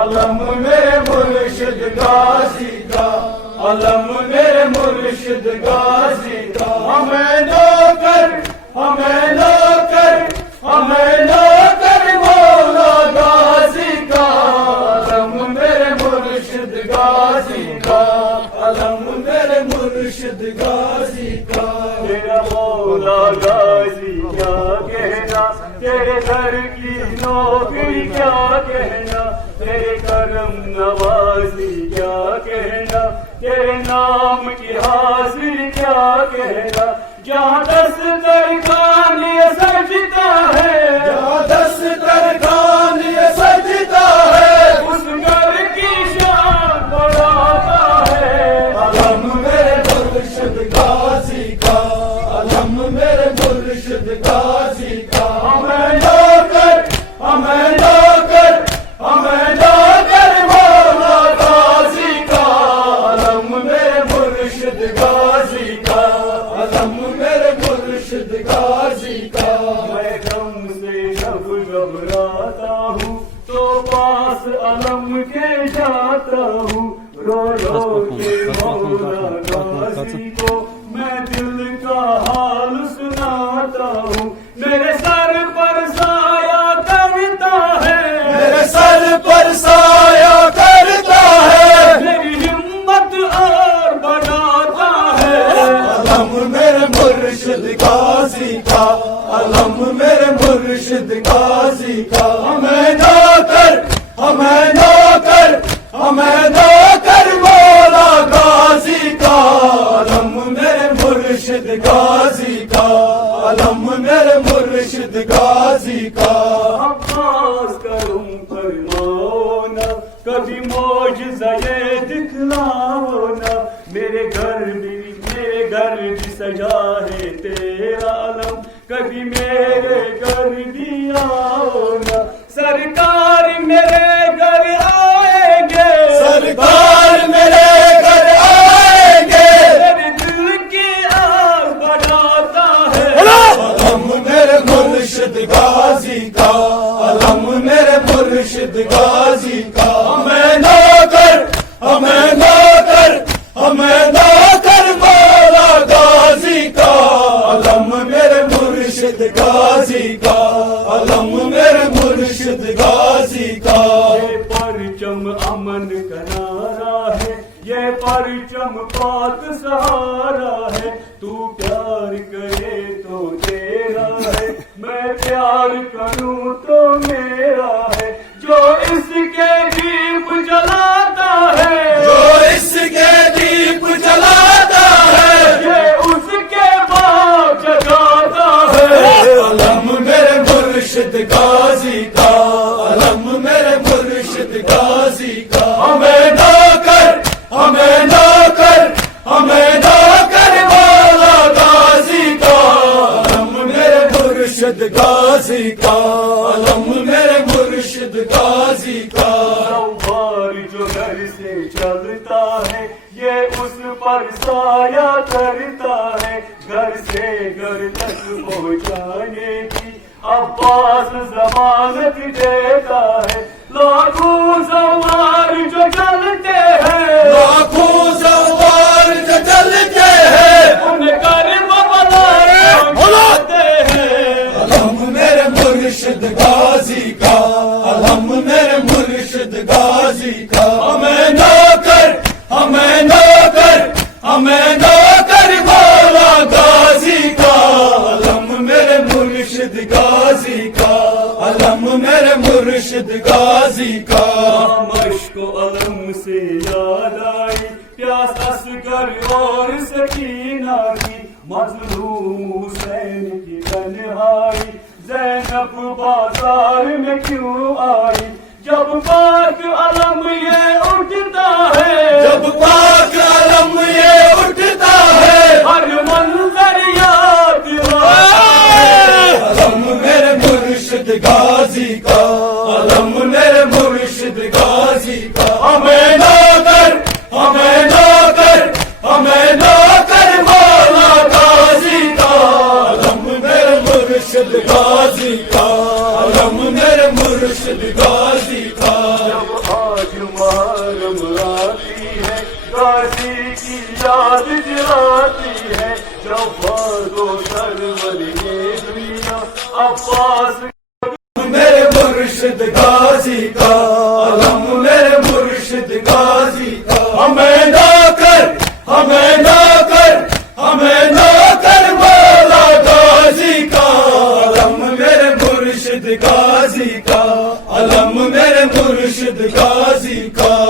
علم میرے مرشد غازی کا، علم میرے مرشد غازی کا، ہمیں نوکر ہمیں نوکر ہمیں نوکر مولا غازی کا، علم میرے مرشد غازی کا، علم میرے مرشد غازی کا، میرا مولا غازی کیا کہنا، تیرے در کی نوکری کیا کہنا، تیرے کرم نوازی کیا کہنا، تیرے نام کی حاضری کیا کہنا، جہاں دسترخوان یہ سجتا ہے، جہاں دسترخوان یہ سجتا ہے، اس گھر کی شان بڑھاتا ہے، علم میرے مرشد غازی کا، علم میرے مرشد غازی کا، ہمیں نوکر ہمیں نوکر ہمیں نوکر مولا غازی کا، علم میرے مرشد غازی کا، علم میرے مرشد غازی کا، میں غم سے جب گھبراتا ہوں تو پاس علم کے جاتا ہوں، رو رو کے مولا غازی کو میں دل کا حال سناتا ہوں، میرے سر پر سایہ کرتا ہے، میرے سر پر سایہ کرتا ہے، میری ہمت اور بڑھاتا ہے، علم میرے مرشد غازی کا، علم میرے مرشد غازی کا، ہمیں نوکر ہمیں نوکر ہمیں نوکر مولا غازی کا، علم میرے مرشد غازی کا، علم میرے مرشد غازی کا، عباس کرم فرماؤ نا، کبھی معجزہ یہ دکھلاؤ نا، میرے گھر بھی سجا ہے تیرا علم، کبھی میرے گھر بھی آؤ نا، سرکار میرے گھر آئیں گے، سرکار میرے گھر آئیں گے، میرے دل کی آگ بڑھاتا ہے، علم میرے مرشد غازی کا، علم میرے مرشد غازی کا، ہمیں نوکر ہمیں نوکر ہمیں نوکر مولا غازی کا، علم میرے مرشد غازی کا، علم میرے مرشد غازی کا، یہ پرچم امن کا نعرہ ہے، یہ پرچم پاک سہارا ہے، تو پیار کرے تو تیرا ہے، میں پیار کروں تو میرا ہے، جو اس کے دیپ جلاتا ہے، جو اس کے دیپ جلاتا ہے، یہ اس کے باغ جگاتا ہے، علم میرے مرشد غازی کا، علم میرے مرشد غازی کا، ہمیں نوکر ہمیں نوکر ہمیں نوکر مولا غازی کا، علم میرے مرشد غازی کا، علم میرے مرشد غازی کا، سوار جو گھر سے چلتا ہے یہ اس پر سایہ کرتا ہے، گھر سے گھر تک پہنچانے کی عباس ضمانت دیتا ہے، لاکھوں سوار جو چلتے ہیں، لاکھوں سوار جو چلتے ہیں، ان کرم بلاتے ہیں، علم میرے مرشد غازی کا، علم میرے مرشد غازی کا، ہمیں نوکر ہمیں نوکر ہمیں نوکر مولا غازی کا، علم میرے مرشد غازی کا، علم میرے مرشد غازی کا، مشق و علم سے یاد آئی پیاس اصغر اور سکینہ کی، مظلوم حسین کی تنہائی زینب بازار میں کیوں آئی، جب پاک علم یہ اٹھتا ہے، جب پاک علم یہ اٹھتا ہے، ہر منظر یاد آتا ہے، علم میرے مرشد غازی کا، علم میرے مرشد غازی کا، ہمیں نوکر ہمیں نوکر ہمیں نوکر مولا غازی کا، علم میرے مرشد غازی کا، علم میرے مرشد غازی کا، آج محرم آتی ہے غازی کی یاد جلاتی ہے جفات و سرور یہ دنیا عباس میرے مرشد غازی کا علم میرے مرشد غازی کا ہمیں نہ کر ہمیں نہ کر ہمیں نہ کر مولا غازی کا علم میرے مرشد غازی کا علم میرے مرشد غازی کا